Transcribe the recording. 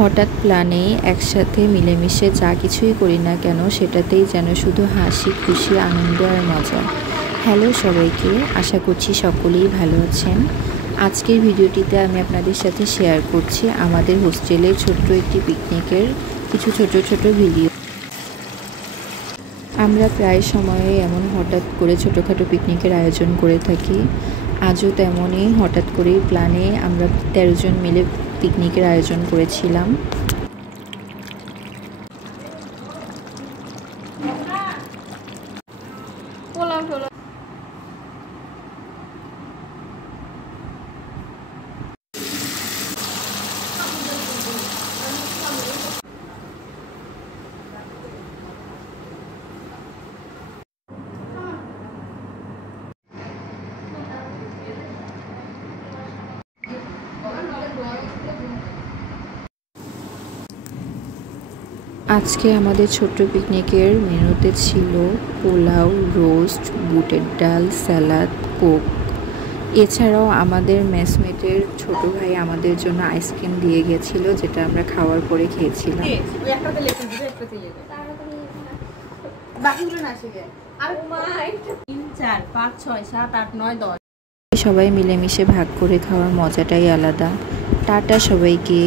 হঠাৎ প্ল্যানে একসাথে মিলেমিশে যা কিছুই করি না কেন সেটাতেই যেন শুধু হাসি খুশি আনন্দ আর মজা। হ্যালো সবাইকে, আশা করছি সকলেই ভালো আছেন। আজকের ভিডিওটিতে আমি আপনাদের সাথে শেয়ার করছি আমাদের হোস্টেলের ছোট্ট একটি পিকনিকের কিছু ছোট ছোট ভিডিও। আমরা প্রায় সময়ে এমন হঠাৎ করে ছোটোখাটো পিকনিকের আয়োজন করে থাকি। আজও তেমনই হঠাৎ করেই প্ল্যানে আমরা 13 জন মিলে পিকনিকের আয়োজন করেছিলাম। আজকে আমাদের ছোট্ট পিকনিকের মেনুতে ছিল পোলাও, রোস্ট, বুটের ডাল, স্যালাড, কোক। এছাড়াও আমাদের মেসমেটের ছোট ভাই আমাদের জন্য আইসক্রিম দিয়ে গেছিল, যেটা আমরা খাওয়ার পরে খেয়েছিলাম। সবাই মিলেমিশে ভাগ করে খাওয়ার মজাটাই আলাদা। টাটা সবাইকে।